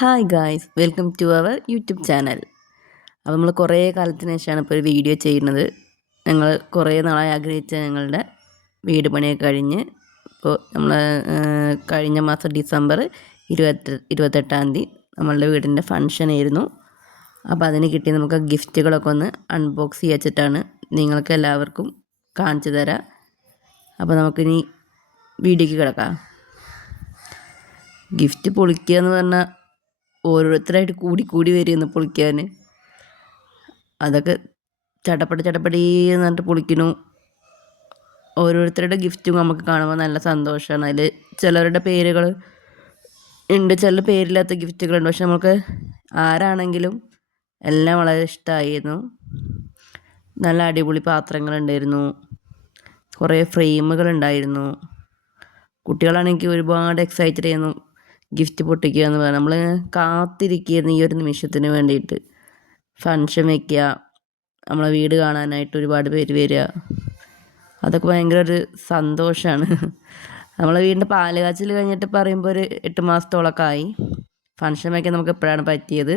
Hi guys, welcome to our YouTube channel. അപ്പോൾ നമ്മൾ കുറേ കാലത്തിന് ശേഷമാണ് ഇപ്പോൾ ഒരു വീഡിയോ ചെയ്യുന്നത്. ഞങ്ങൾ കുറേ നാളായി ആഗ്രഹിച്ച ഞങ്ങളുടെ വീട് പണിയൊക്കെ കഴിഞ്ഞ് ഇപ്പോൾ നമ്മൾ കഴിഞ്ഞ മാസം ഡിസംബർ 28-ാം തീയതി നമ്മളുടെ വീടിൻ്റെ ഫങ്ഷൻ ആയിരുന്നു. അപ്പോൾ അതിന് കിട്ടി നമുക്ക് ഗിഫ്റ്റുകളൊക്കെ ഒന്ന് അൺബോക്സ് ചെയ്യിച്ചിട്ടാണ് നിങ്ങൾക്ക് എല്ലാവർക്കും കാണിച്ചു തരാം. അപ്പോൾ നമുക്കിനി വീഡിയോയ്ക്ക് കിടക്കാം. ഗിഫ്റ്റ് പൊളിക്കുക എന്ന് പറഞ്ഞാൽ ഓരോരുത്തരായിട്ട് കൂടി വരുന്നു പൊളിക്കാൻ. അതൊക്കെ ചടപ്പടി എന്ന് പറഞ്ഞിട്ട് പൊളിക്കുന്നു. ഓരോരുത്തരുടെ ഗിഫ്റ്റും നമുക്ക് കാണുമ്പോൾ നല്ല സന്തോഷമാണ്. അതിൽ ചിലവരുടെ പേരുകൾ ഉണ്ട്, ചില പേരില്ലാത്ത ഗിഫ്റ്റുകളുണ്ട്. പക്ഷെ നമുക്ക് ആരാണെങ്കിലും എല്ലാം വളരെ ഇഷ്ടമായിരുന്നു. നല്ല അടിപൊളി പാത്രങ്ങളുണ്ടായിരുന്നു, കുറേ ഫ്രെയിമുകളുണ്ടായിരുന്നു. കുട്ടികളാണെങ്കിൽ ഒരുപാട് എക്സൈറ്റഡ് ആയിരുന്നു ഗിഫ്റ്റ് പൊട്ടിക്കുക എന്ന് പറഞ്ഞാൽ. നമ്മൾ കാത്തിരിക്കുകയായിരുന്നു ഈ ഒരു നിമിഷത്തിന് വേണ്ടിയിട്ട്. ഫങ്ഷൻ വയ്ക്കുക, നമ്മളെ വീട് കാണാനായിട്ട് ഒരുപാട് പേര് വരിക, അതൊക്കെ ഭയങ്കര ഒരു സന്തോഷമാണ്. നമ്മളെ വീടിൻ്റെ പാല് കാച്ചൽ കഴിഞ്ഞിട്ട് പറയുമ്പോൾ ഒരു 8 മാസത്തോളമൊക്കെ ആയി. ഫങ്ഷൻ വയ്ക്കാൻ നമുക്ക് എപ്പോഴാണ് പറ്റിയത്.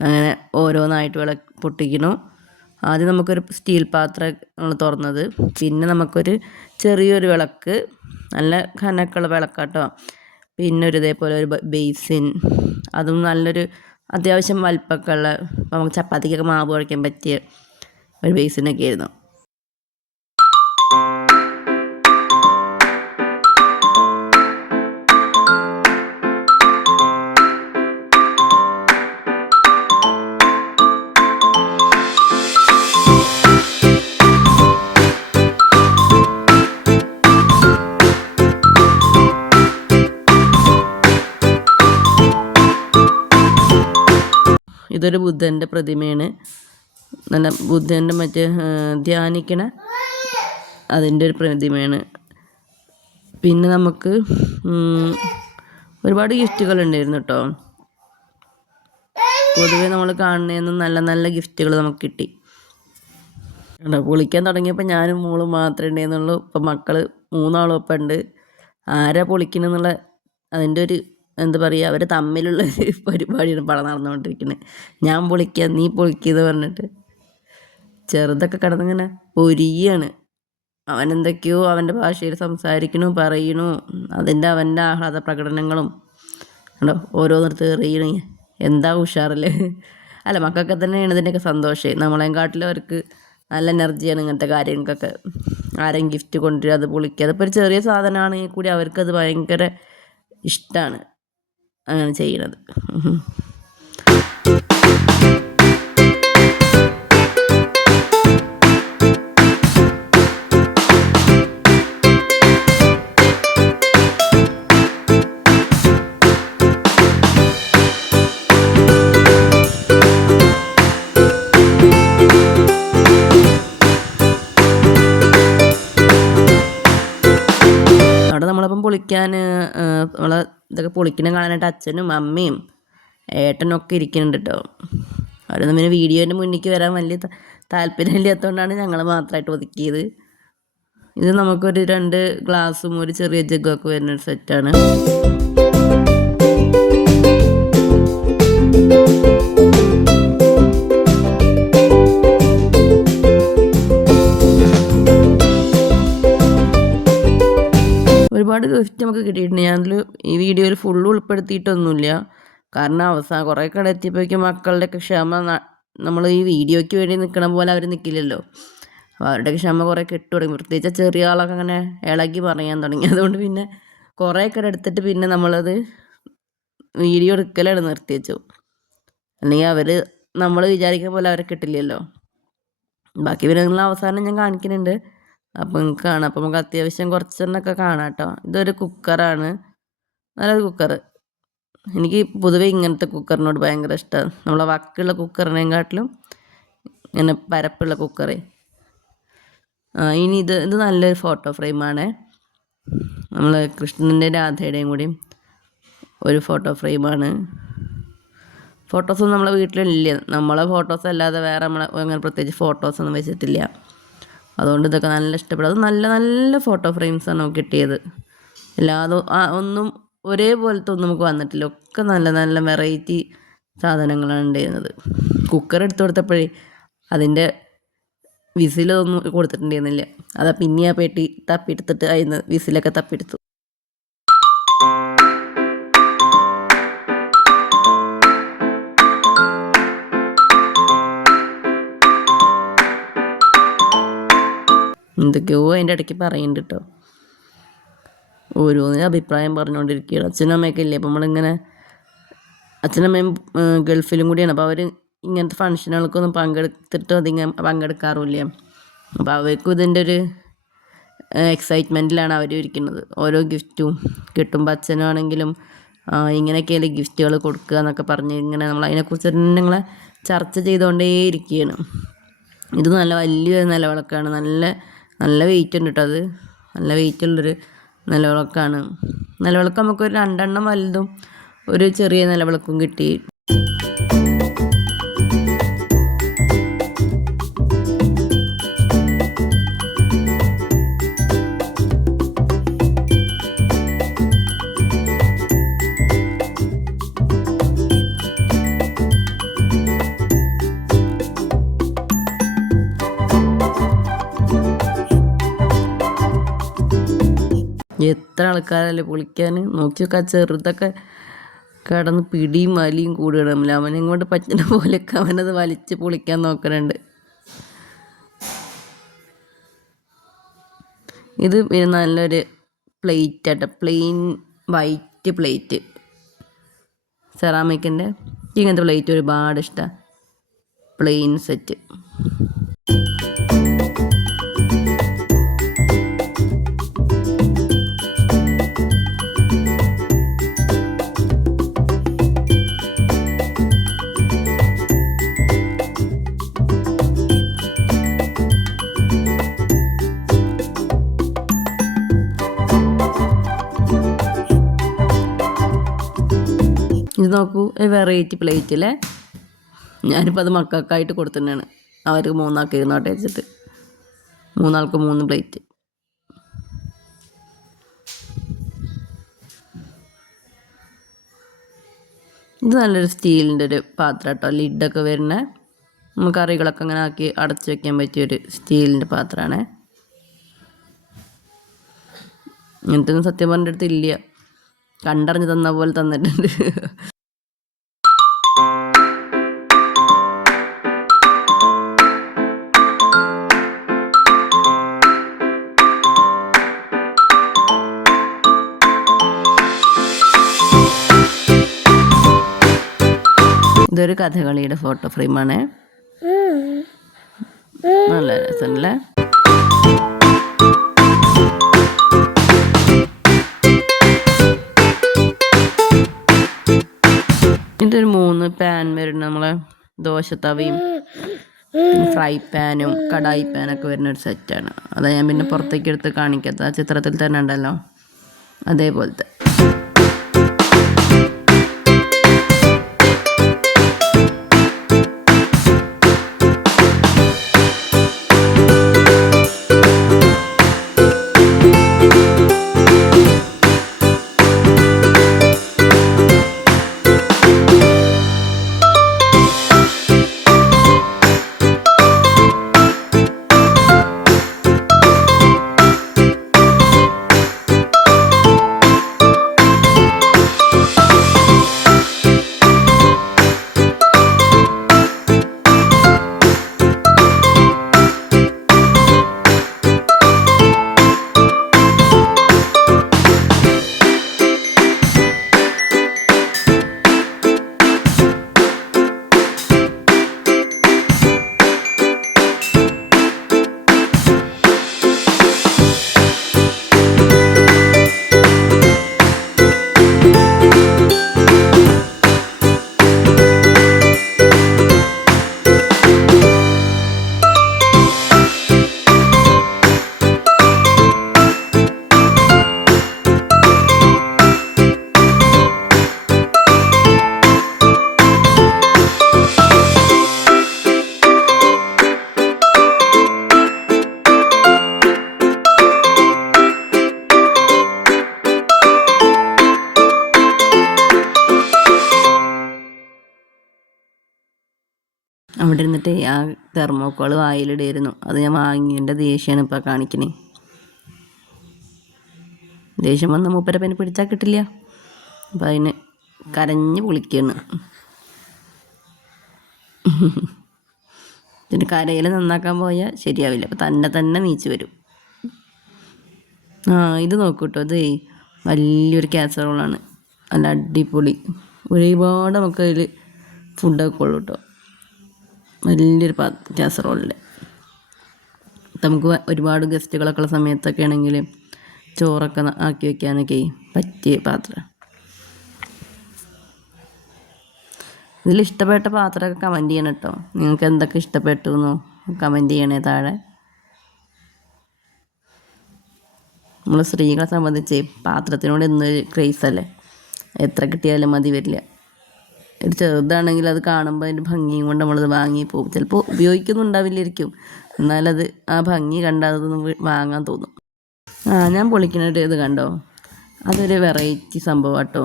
അങ്ങനെ ഓരോന്നായിട്ട് പൊട്ടിക്കണം. ആദ്യം നമുക്കൊരു സ്റ്റീൽ പാത്രം നമ്മൾ തുറന്നത്, പിന്നെ നമുക്കൊരു ചെറിയൊരു വിളക്ക്, നല്ല കനക്കുള്ള വിളക്കാട്ടോ. പിന്നെ ഒരു ഇതേപോലെ ഒരു ബേസിൻ, അതും നല്ലൊരു അത്യാവശ്യം വലിപ്പമൊക്കെ ഉള്ള, നമുക്ക് ചപ്പാത്തിക്കൊക്കെ മാവ് കുഴയ്ക്കാൻ പറ്റിയ ഒരു ബേസിനൊക്കെ ആയിരുന്നു. ഇതൊരു ബുദ്ധൻ്റെ പ്രതിമയാണ്. നല്ല ബുദ്ധൻ്റെ മറ്റേ ധ്യാനിക്കണ അതിൻ്റെ ഒരു പ്രതിമയാണ്. പിന്നെ നമുക്ക് ഒരുപാട് ഗിഫ്റ്റുകൾ ഉണ്ടായിരുന്നു കേട്ടോ. പൊതുവെ നമ്മൾ കാണുന്നതിൽ നല്ല നല്ല ഗിഫ്റ്റുകൾ നമുക്ക് കിട്ടി. പൊളിക്കാൻ തുടങ്ങിയപ്പോൾ ഞാനും മോളും മാത്രമേ ഉണ്ടായിരുന്നുള്ളൂ. ഇപ്പം മക്കൾ 3 ആളും ഒപ്പം ഉണ്ട്. ആരാ പൊളിക്കണമെന്നുള്ള അതിൻ്റെ ഒരു എന്താ പറയുക, അവർ തമ്മിലുള്ള ഒരു പരിപാടിയാണ് പടം നടന്നുകൊണ്ടിരിക്കുന്നത്. ഞാൻ പൊളിക്കുക നീ പൊളിക്കുക എന്ന് പറഞ്ഞിട്ട്. ചെറുതൊക്കെ കിടന്നിങ്ങനെ പൊരിയാണ്. അവനെന്തൊക്കെയോ അവൻ്റെ ഭാഷയിൽ സംസാരിക്കണു, പറയണു. അവൻ്റെ ആഹ്ലാദ പ്രകടനങ്ങളും ഉണ്ടോ, ഓരോന്നിടത്ത് എറിയണ. എന്താ ഉഷാറല്ലേ. അല്ല, മക്കൾക്ക് തന്നെയാണ് ഇതിൻ്റെയൊക്കെ സന്തോഷമേ. നമ്മളെയും കാട്ടിലും അവർക്ക് നല്ല എനർജിയാണ് ഇങ്ങനത്തെ കാര്യങ്ങൾക്കൊക്കെ. ആരെയും ഗിഫ്റ്റ് കൊണ്ടുവരിക, അത് പൊളിക്കുക, അതിപ്പോൾ ഒരു ചെറിയ സാധനമാണെങ്കിൽ കൂടി അവർക്കത് ഭയങ്കര ഇഷ്ടമാണ് അങ്ങനെ ചെയ്യണത്. അവിടെ നമ്മളപ്പം പൊളിക്കാൻ നമ്മളെ ഇതൊക്കെ പൊളിക്കണം കാണാനായിട്ട് അച്ഛനും അമ്മയും ഏട്ടനൊക്കെ ഇരിക്കുന്നുണ്ട് കേട്ടോ. അവരൊന്നും പിന്നെ വീഡിയോൻ്റെ മുന്നിലേക്ക് വരാൻ വലിയ താല്പര്യമില്ലാത്തതുകൊണ്ടാണ് ഞങ്ങൾ മാത്രമായിട്ട് ഒതുക്കിയത്. ഇത് നമുക്കൊരു 2 ഗ്ലാസും ഒരു ചെറിയ ജഗ്ഗൊക്കെ വരുന്നൊരു സെറ്റാണ്. ഒരുപാട് ഗിഫ്റ്റ് നമുക്ക് കിട്ടിയിട്ടുണ്ട്. ഞാനതിൽ ഈ വീഡിയോയിൽ ഫുള്ള് ഉൾപ്പെടുത്തിയിട്ടൊന്നുമില്ല. കാരണം കുറേ കട എത്തിയപ്പോഴേക്കും മക്കളുടെയൊക്കെ ക്ഷമ, നമ്മൾ ഈ വീഡിയോയ്ക്ക് വേണ്ടി നിൽക്കണ പോലെ അവർ നിൽക്കില്ലല്ലോ. അപ്പോൾ അവരുടെയൊക്കെ ക്ഷമ കുറേ കെട്ടു തുടങ്ങി. പ്രത്യേകിച്ച് ചെറിയ ആളൊക്കെ അങ്ങനെ ഇളകി പറയാൻ തുടങ്ങി. അതുകൊണ്ട് പിന്നെ കുറേ കട എടുത്തിട്ട് പിന്നെ നമ്മളത് വീഡിയോ എടുക്കലാണ് നിർത്തി വെച്ചു. അല്ലെങ്കിൽ നമ്മൾ വിചാരിക്കുന്ന പോലെ അവരെ കിട്ടില്ലല്ലോ. ബാക്കി പിന്നെ നിങ്ങൾ അവസാനം ഞാൻ കാണിക്കുന്നുണ്ട്, അപ്പോൾ നിങ്ങൾക്ക് കാണാം. അപ്പോൾ നമുക്ക് അത്യാവശ്യം കുറച്ചെണ്ണമൊക്കെ കാണാം കേട്ടോ. ഇതൊരു കുക്കറാണ്, നല്ലൊരു കുക്കർ. എനിക്ക് പൊതുവെ ഇങ്ങനത്തെ കുക്കറിനോട് ഭയങ്കര ഇഷ്ടമാണ്. നമ്മളെ വക്കുള്ള കുക്കറിനെക്കാട്ടിലും ഇങ്ങനെ പരപ്പുള്ള കുക്കറേ. ഇനി ഇത് നല്ലൊരു ഫോട്ടോ ഫ്രെയിമാണ്. നമ്മൾ കൃഷ്ണൻ്റെ രാധയുടെയും കൂടി ഒരു ഫോട്ടോ ഫ്രെയിമാണ്. ഫോട്ടോസൊന്നും നമ്മളെ വീട്ടിലില്ല. നമ്മളെ ഫോട്ടോസ് അല്ലാതെ വേറെ അങ്ങനെ പ്രത്യേകിച്ച് ഫോട്ടോസൊന്നും വെച്ചിട്ടില്ല. അതുകൊണ്ട് ഇതൊക്കെ നല്ല ഇഷ്ടപ്പെടും. അത് നല്ല നല്ല ഫോട്ടോ ഫ്രെയിംസാണ് നമുക്ക് കിട്ടിയത്. എല്ലാതും ഒന്നും ഒരേപോലത്തെ ഒന്നും നമുക്ക് വന്നിട്ടില്ല. ഒക്കെ നല്ല നല്ല വെറൈറ്റി സാധനങ്ങളാണ് ഉണ്ടായിരുന്നത്. കുക്കർ എടുത്ത് കൊടുത്തപ്പോഴേ അതിൻ്റെ വിസിലൊന്നും കൊടുത്തിട്ടുണ്ടായിരുന്നില്ല. അതാ പിന്നെ ആ പെട്ടി തപ്പിയെടുത്തിട്ട് അതിന് വിസിലൊക്കെ തപ്പിയെടുത്തു. എന്തൊക്കെയോ അതിൻ്റെ ഇടയ്ക്ക് പറയുന്നുണ്ട് കേട്ടോ. ഓരോന്നിനും അഭിപ്രായം പറഞ്ഞുകൊണ്ടിരിക്കുകയാണ്. അച്ഛനും അമ്മയൊക്കെ ഇല്ലേ, അപ്പം നമ്മളിങ്ങനെ അച്ഛനമ്മയും ഗൾഫിലും കൂടിയാണ്. അപ്പോൾ അവർ ഇങ്ങനത്തെ ഫങ്ഷനുകൾക്കൊന്നും പങ്കെടുക്കാറുമില്ല. അപ്പോൾ അവർക്കും ഇതിൻ്റെ ഒരു എക്സൈറ്റ്മെൻറ്റിലാണ് അവർ ഇരിക്കുന്നത്. ഓരോ ഗിഫ്റ്റും കിട്ടുമ്പോൾ അച്ഛനാണെങ്കിലും ഇങ്ങനെയൊക്കെയല്ലേ ഗിഫ്റ്റുകൾ കൊടുക്കുക എന്നൊക്കെ പറഞ്ഞ് ഇങ്ങനെ നമ്മൾ അതിനെക്കുറിച്ച് തന്നെ നിങ്ങളെ ചർച്ച ചെയ്തുകൊണ്ടേ ഇരിക്കുകയാണ്. ഇത് നല്ല വലിയ നിലവിളക്കാണ്. നല്ല വെയിറ്റ് ഉണ്ട് കേട്ടോ. അത് നല്ല വെയിറ്റുള്ളൊരു നിലവിളക്കാണ്. നിലവിളക്ക് നമുക്കൊരു 2 എണ്ണം വലുതും ഒരു ചെറിയ നിലവിളക്കും കിട്ടി. എത്ര ആൾക്കാരല്ലേ പൊളിക്കാൻ നോക്കിയൊക്കെ. ചെറുതൊക്കെ കിടന്ന് പിടിയും വലിയും കൂടുകയാണല്ലോ. അവനെ കൊണ്ട് പറ്റുന്ന പോലെയൊക്കെ അവനത് വലിച്ച് പൊളിക്കാൻ നോക്കുന്നുണ്ട്. ഇത് പിന്നെ നല്ലൊരു പ്ലേറ്റ് ആട്ടോ, പ്ലെയിൻ വൈറ്റ് പ്ലേറ്റ്, സെറാമിക്കിൻ്റെ. ഇങ്ങനത്തെ പ്ലേറ്റ് ഒരുപാട് ഇഷ്ടമാണ്. Plain set. ഇത് നോക്കൂ, വെറൈറ്റി പ്ലേറ്റിലെ. ഞാനിപ്പോൾ അത് മക്കൾക്കായിട്ട് കൊടുത്തിട്ടാണ്. അവർക്ക് 3 ആൾക്ക് ഇരുന്നോട്ടെ വെച്ചിട്ട് 3 ആൾക്ക് 3 പ്ലേറ്റ്. ഇത് നല്ലൊരു സ്റ്റീലിൻ്റെ ഒരു പാത്രം കേട്ടോ. ലിഡൊക്കെ വരുന്ന, നമുക്ക് കറികളൊക്കെ അങ്ങനെ ആക്കി അടച്ചു വയ്ക്കാൻ പറ്റിയൊരു സ്റ്റീലിൻ്റെ പാത്രമാണ്. ഇങ്ങനത്തെ ഒന്നും സത്യം പറഞ്ഞ അടുത്ത് ഇല്ല. കണ്ടറിഞ്ഞ് തന്ന പോലെ തന്നിട്ടുണ്ട്. ഇതൊരു കഥകളിയുടെ ഫോട്ടോ ഫ്രെയിമാണ്. നല്ല രസമല്ലേ? ഇതൊരു 3 പാൻ വരുന്ന നമ്മളെ ദോശത്തവയും ഫ്രൈ പാനും കടായി പാനൊക്കെ വരുന്ന ഒരു സെറ്റാണ്. അതാ ഞാൻ പിന്നെ പുറത്തേക്ക് എടുത്ത് കാണിക്കാത്ത. ആ ചിത്രത്തിൽ തന്നെ ഉണ്ടല്ലോ, അതേപോലത്തെ. അവിടെ ഇരുന്നിട്ട് ആ തെർമോക്കോൾ വായിലിടായിരുന്നു. അത് ഞാൻ വാങ്ങിയതിൻ്റെ ദേഷ്യമാണ് ഇപ്പോൾ കാണിക്കണേ. ദേഷ്യം വന്ന മൂപ്പരെ പിന്നെ പിടിച്ചാൽ കിട്ടില്ല. അപ്പം അതിന് കരഞ്ഞ് പൊളിക്കുകയാണ്. ഇതിന് കരയിൽ നന്നാക്കാൻ പോയാൽ ശരിയാവില്ല. അപ്പം തന്നെ നീച്ച് വരും. ഇത് നോക്കൂട്ടോ, ഇത് വലിയൊരു കാസറോളാണ്. നല്ല അടിപൊളി, ഒരുപാട് നമുക്ക് അതിൽ ഫുഡൊക്കെ ഉള്ളൂ കേട്ടോ. വലിയൊരു കാസറോളിൽ നമുക്ക് ഒരുപാട് ഗസ്റ്റുകളൊക്കെ ഉള്ള സമയത്തൊക്കെ ആണെങ്കിൽ ചോറൊക്കെ ആക്കി വയ്ക്കാനൊക്കെ പറ്റിയ പാത്രം. ഇതിൽ ഇഷ്ടപ്പെട്ട പാത്രമൊക്കെ കമൻറ്റ് ചെയ്യണം കേട്ടോ. നിങ്ങൾക്ക് എന്തൊക്കെ ഇഷ്ടപ്പെട്ടു എന്നോ കമൻറ്റ് ചെയ്യണേ താഴെ. നമ്മൾ സ്ത്രീകളെ സംബന്ധിച്ച് പാത്രത്തിനോട് എന്നൊരു ക്രേസല്ലേ, എത്ര കിട്ടിയാലും മതി വരില്ല. ഒരു ചെറുതാണെങ്കിൽ അത് കാണുമ്പോൾ അതിൻ്റെ ഭംഗിയും കൊണ്ട് നമ്മളത് വാങ്ങി പോകും. ചിലപ്പോൾ ഉപയോഗിക്കുന്നുണ്ടാവില്ലായിരിക്കും, എന്നാലത് ആ ഭംഗി കണ്ടാൽ അതൊന്ന് വാങ്ങാൻ തോന്നും. ഞാൻ പൊളിക്കുന്ന ഇത് കണ്ടോ, അതൊരു വെറൈറ്റി സംഭവം കേട്ടോ.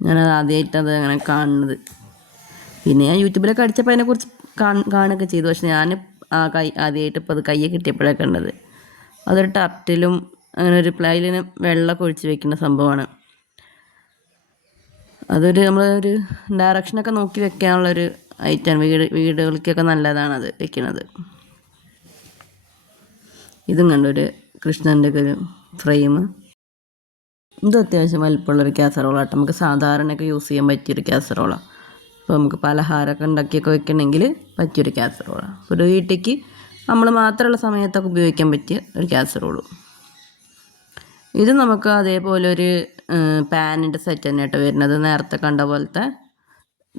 ഞാനത് ആദ്യമായിട്ടത് അങ്ങനെ കാണുന്നത്. പിന്നെ ഞാൻ യൂട്യൂബിലൊക്കെ അടിച്ചപ്പോൾ അതിനെക്കുറിച്ച് കാണുകയൊക്കെ ചെയ്തു. പക്ഷെ ഞാൻ ആദ്യമായിട്ട് ഇപ്പോൾ അത് കയ്യെ കിട്ടിയപ്പോഴാണ് കണ്ടത്. അതൊരു ടർട്ടിലും അങ്ങനെ ഒരു പ്ലൈലിന് വെള്ളമൊക്കെ ഒഴിച്ച് വെക്കുന്ന സംഭവമാണ്. അതൊരു നമ്മളൊരു ഡയറക്ഷനൊക്കെ നോക്കി വെക്കാനുള്ളൊരു ഐറ്റം. വീടുകൾക്കൊക്കെ നല്ലതാണ് അത് വെക്കുന്നത്. ഇതും കണ്ടൊരു കൃഷ്ണൻ്റെ ഒക്കെ ഒരു ഫ്രെയിം. ഇത് അത്യാവശ്യം വലിപ്പമുള്ളൊരു കാസറോളാട്ടോ. നമുക്ക് സാധാരണയൊക്കെ യൂസ് ചെയ്യാൻ പറ്റിയൊരു കാസറോളാണ്. അപ്പോൾ നമുക്ക് പലഹാരമൊക്കെ ഉണ്ടാക്കിയൊക്കെ വെക്കണമെങ്കിൽ പറ്റിയൊരു കാസറോളാണ്. ഒരു വീട്ടിലേക്ക് നമ്മൾ മാത്രമുള്ള സമയത്തൊക്കെ ഉപയോഗിക്കാൻ പറ്റിയ ഒരു കാസറോളും. ഇത് നമുക്ക് അതേപോലെ ഒരു പാനിൻ്റെ സെറ്റ് തന്നെ കേട്ടോ വരുന്നത്. നേരത്തെ കണ്ട പോലത്തെ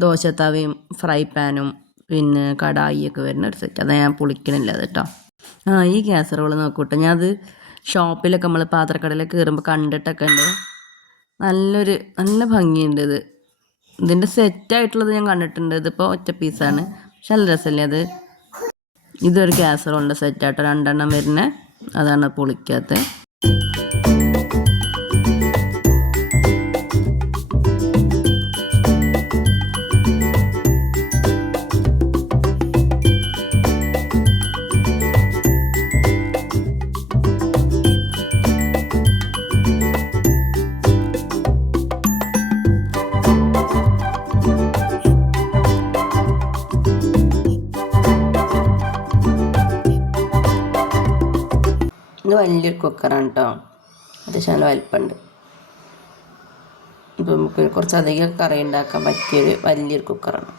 ദോശത്തവയും ഫ്രൈ പാനും പിന്നെ കടായിയൊക്കെ വരുന്ന ഒരു സെറ്റ്. അത് ഞാൻ പൊളിക്കണില്ല അത് കേട്ടോ. ഈ കാസറോൾ നോക്കൂട്ടോ, ഞാൻ അത് ഷോപ്പിലൊക്കെ നമ്മൾ പാത്രക്കടയിലൊക്കെ കയറുമ്പോൾ കണ്ടിട്ടൊക്കെ ഉണ്ട്. നല്ല ഭംഗിയുണ്ട് ഇത്. ഇതിൻ്റെ സെറ്റായിട്ടുള്ളത് ഞാൻ കണ്ടിട്ടുണ്ട്. ഇതിപ്പോൾ ഒറ്റ പീസാണ്, പക്ഷെ നല്ല രസമല്ലേ അത്. ഇതൊരു കാസറോളിൻ്റെ സെറ്റാട്ടോ, 2 എണ്ണം വരുന്നത്. അതാണ് പൊളിക്കാത്ത. ഇത് വലിയൊരു കുക്കറാണ് കേട്ടോ, അത്യാവശ്യം നല്ല വലിപ്പമുണ്ട്. ഇപ്പം നമുക്ക് കുറച്ചധികം കറി ഉണ്ടാക്കാൻ പറ്റിയൊരു വലിയൊരു കുക്കറാണ്.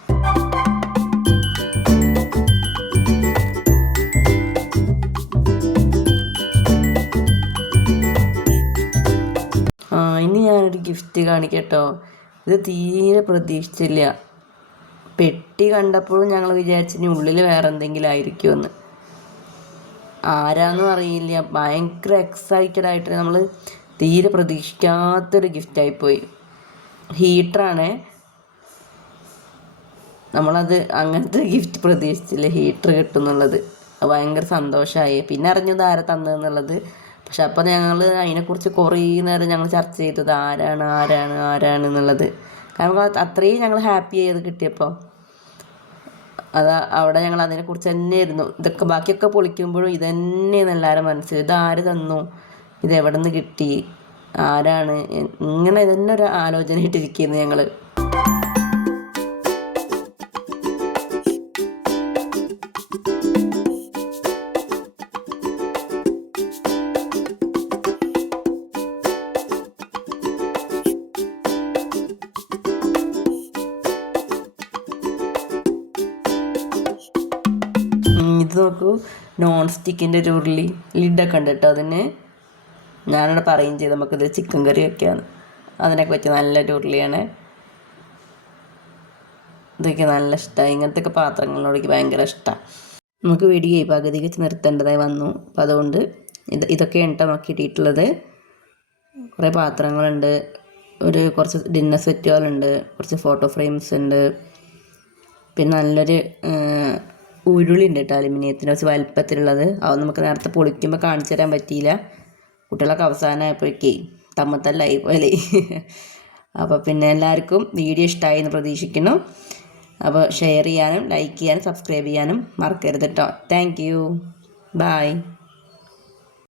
ഇനി ഞാനൊരു ഗിഫ്റ്റ് കാണിക്കട്ടോ. ഇത് തീരെ പ്രതീക്ഷിച്ചില്ല. പെട്ടി കണ്ടപ്പോഴും ഞങ്ങൾ വിചാരിച്ചിനി ഉള്ളിൽ വേറെ എന്തെങ്കിലും ആയിരിക്കുമെന്ന്. ആരാന്നും അറിയില്ല. ഭയങ്കര എക്സൈറ്റഡ് ആയിട്ട് നമ്മൾ തീരെ പ്രതീക്ഷിക്കാത്തൊരു ഗിഫ്റ്റായിപ്പോയി. ഹീറ്ററാണ്. നമ്മളത് അങ്ങനത്തെ ഗിഫ്റ്റ് പ്രതീക്ഷിച്ചില്ല, ഹീറ്റർ കിട്ടുമെന്നുള്ളത്. ഭയങ്കര സന്തോഷമായി. പിന്നെ അറിഞ്ഞത് ആരാ തന്നതെന്നുള്ളത്. പക്ഷെ അപ്പോൾ ഞങ്ങൾ അതിനെക്കുറിച്ച് കുറേ നേരം ഞങ്ങൾ ചർച്ച ചെയ്തത് ആരാണ് എന്നുള്ളത്. കാരണം അത്രയും ഞങ്ങൾ ഹാപ്പി ആയത് കിട്ടിയപ്പോൾ. അവിടെ ഞങ്ങൾ അതിനെക്കുറിച്ച് തന്നെയായിരുന്നു. ഇതൊക്കെ ബാക്കിയൊക്കെ പൊളിക്കുമ്പോഴും ഇത് തന്നെയാണ് എല്ലാവരും മനസ്സിൽ. ഇതാര് തന്നു, ഇതെവിടെ നിന്ന് കിട്ടി, ആരാണ്, ഇങ്ങനെ ഇതന്നെ ഒരു ആലോചനയായിട്ടിരിക്കുന്നു ഞങ്ങൾ. ഇത് നോക്കൂ, നോൺ സ്റ്റിക്കിൻ്റെ ഒരു ലിഡൊക്കെ ഉണ്ട് കേട്ടോ. അതിന് ഞാനവിടെ പറയുകയും ചെയ്തു നമുക്കിത് ചിക്കൻ കറി വയ്ക്കാമെന്ന്. അതിനൊക്കെ വെച്ച് നല്ലൊരു ഉരുളിയാണ്. ഇതൊക്കെ നല്ല ഇഷ്ടമായി. ഇങ്ങനത്തെയൊക്കെ പാത്രങ്ങളോടൊക്കെ ഭയങ്കര ഇഷ്ടമാണ്. നമുക്ക് വീഡിയോ പകുതി വെച്ച് നിർത്തേണ്ടതായി വന്നു. അപ്പോൾ അതുകൊണ്ട് ഇതൊക്കെയാണ് കേട്ടോ നമുക്ക് കിട്ടിയിട്ടുള്ളത്. കുറേ പാത്രങ്ങളുണ്ട്, കുറച്ച് ഡിന്നർ സെറ്റുകളുണ്ട്, കുറച്ച് ഫോട്ടോ ഫ്രെയിംസ് ഉണ്ട്, പിന്നെ നല്ലൊരു ഉരുളി ഉണ്ട് കേട്ടോ, അലുമിനിയത്തിൻ്റെ കുറച്ച് വലുപ്പത്തിലുള്ളത്. അത് നമുക്ക് നേരത്തെ പൊളിക്കുമ്പോൾ കാണിച്ചു തരാൻ പറ്റിയില്ല. കുട്ടികളൊക്കെ അവസാനമായപ്പോഴേക്കേ തമ്മത്തല്ലായി പോലെ. അപ്പോൾ പിന്നെ എല്ലാവർക്കും വീഡിയോ ഇഷ്ടമായി എന്ന് പ്രതീക്ഷിക്കുന്നു. അപ്പോൾ ഷെയർ ചെയ്യാനും ലൈക്ക് ചെയ്യാനും സബ്സ്ക്രൈബ് ചെയ്യാനും മറക്കരുത് കേട്ടോ. Thank you. ബൈ.